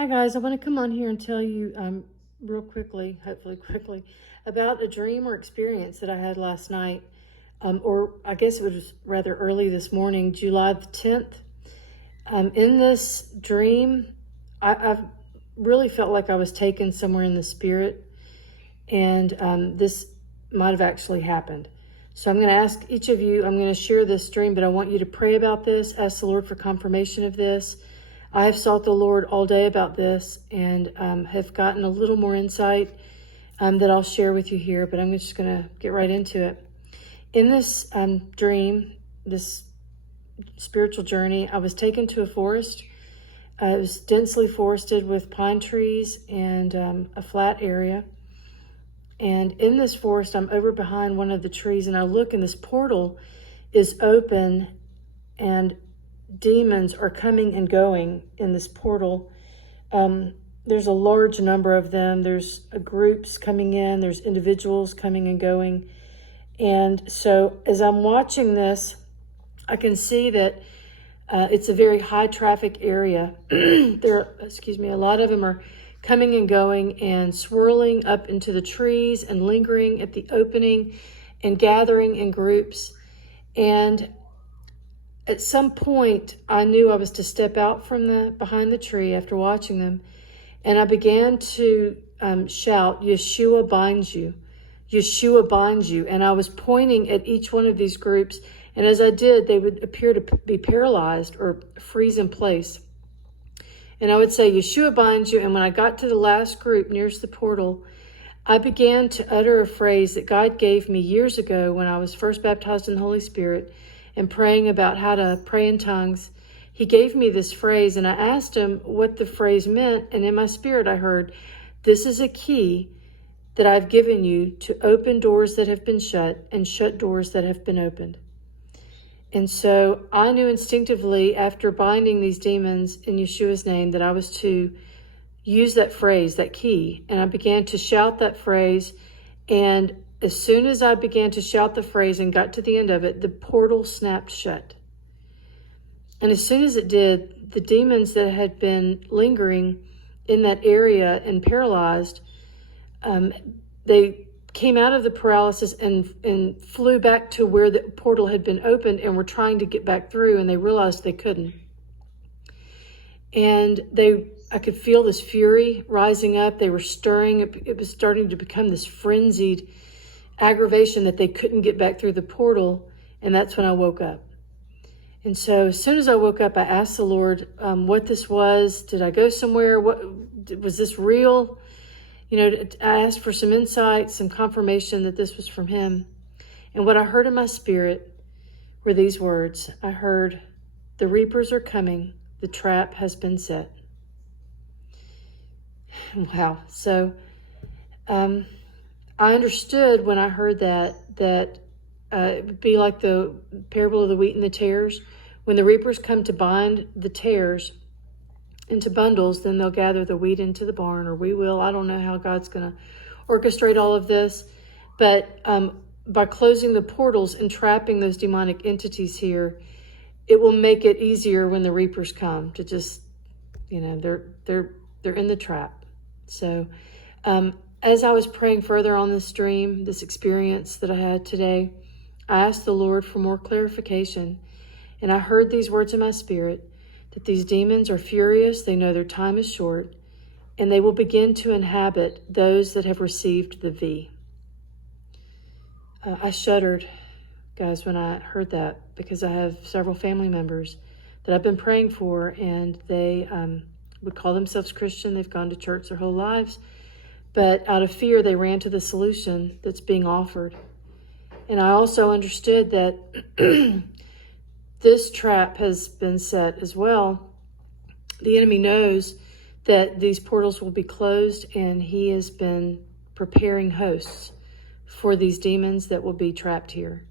Hi guys, I want to come on here and tell you real quickly, hopefully quickly, about a dream or experience that I had last night, or I guess it was rather early this morning, July the 10th. In this dream, I've really felt like I was taken somewhere in the spirit, and this might have actually happened. So I'm going to ask each of you, I'm going to share this dream, but I want you to pray about this, ask the Lord for confirmation of this. I have sought the Lord all day about this and have gotten a little more insight that I'll share with you here, but I'm just going to get right into it. In this dream, this spiritual journey, I was taken to a forest. It was densely forested with pine trees and a flat area. And in this forest, I'm over behind one of the trees, and I look, and this portal is open, and demons are coming and going in this portal. There's a large number of them. There's groups coming in. There's individuals coming and going. And so as I'm watching this, I can see that it's a very high traffic area. A lot of them are coming and going and swirling up into the trees and lingering at the opening and gathering in groups. And at some point, I knew I was to step out from behind the tree after watching them, and I began to shout, "Yeshua binds you, Yeshua binds you." And I was pointing at each one of these groups, and as I did, they would appear to be paralyzed or freeze in place. And I would say, "Yeshua binds you," and when I got to the last group nearest the portal, I began to utter a phrase that God gave me years ago when I was first baptized in the Holy Spirit, and praying about how to pray in tongues. He gave me this phrase, and I asked him what the phrase meant, and in my spirit I heard, "This is a key that I've given you to open doors that have been shut and shut doors that have been opened." And so I knew instinctively, after binding these demons in Yeshua's name, that I was to use that phrase, that key, and I began to shout that phrase, and as soon as I began to shout the phrase and got to the end of it, the portal snapped shut. And as soon as it did, the demons that had been lingering in that area and paralyzed, they came out of the paralysis and flew back to where the portal had been opened and were trying to get back through, and they realized they couldn't. And I could feel this fury rising up. They were stirring. It was starting to become this frenzied aggravation that they couldn't get back through the portal, and that's when I woke up. And so as soon as I woke up, I asked the Lord what this was. Did I go somewhere? Was this real? I asked for some insight, some confirmation that this was from him. And what I heard in my spirit were these words. I heard, "The reapers are coming. The trap has been set." Wow. So I understood when I heard that it would be like the parable of the wheat and the tares. When the reapers come to bind the tares into bundles, then they'll gather the wheat into the barn, or we will. I don't know how God's going to orchestrate all of this. But by closing the portals and trapping those demonic entities here, it will make it easier when the reapers come to just, they're in the trap. So as I was praying further on this dream, this experience that I had today, I asked the Lord for more clarification. And I heard these words in my spirit, that these demons are furious, they know their time is short, and they will begin to inhabit those that have received the V. I shuddered, guys, when I heard that, because I have several family members that I've been praying for, and they would call themselves Christian. They've gone to church their whole lives. But out of fear, they ran to the solution that's being offered. And I also understood that this trap has been set as well. The enemy knows that these portals will be closed, and he has been preparing hosts for these demons that will be trapped here.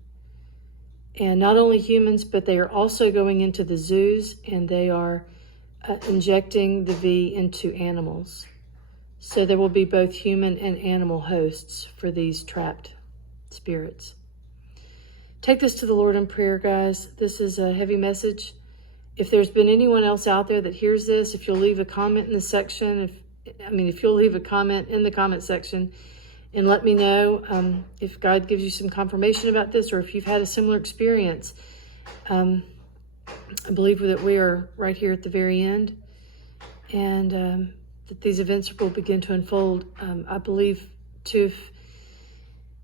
And not only humans, but they are also going into the zoos, and they are injecting the V into animals. So there will be both human and animal hosts for these trapped spirits. Take this to the Lord in prayer, guys. This is a heavy message. If there's been anyone else out there that hears this, if you'll leave a comment in the section, if you'll leave a comment in the comment section and let me know if God gives you some confirmation about this, or if you've had a similar experience. I believe that we are right here at the very end, and that these events will begin to unfold. I believe too,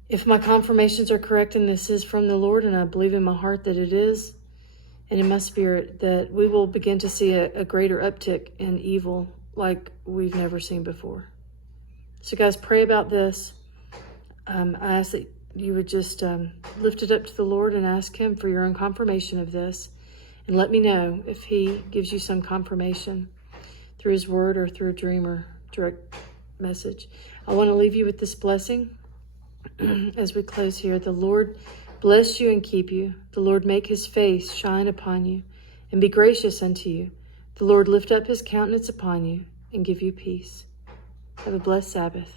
if my confirmations are correct and this is from the Lord, and I believe in my heart that it is, and in my spirit, that we will begin to see a greater uptick in evil like we've never seen before. So guys, pray about this. I ask that you would just lift it up to the Lord and ask him for your own confirmation of this. And let me know if he gives you some confirmation through his word or through a dream or direct message. I want to leave you with this blessing as we close here. The Lord bless you and keep you. The Lord make his face shine upon you and be gracious unto you. The Lord lift up his countenance upon you and give you peace. Have a blessed Sabbath.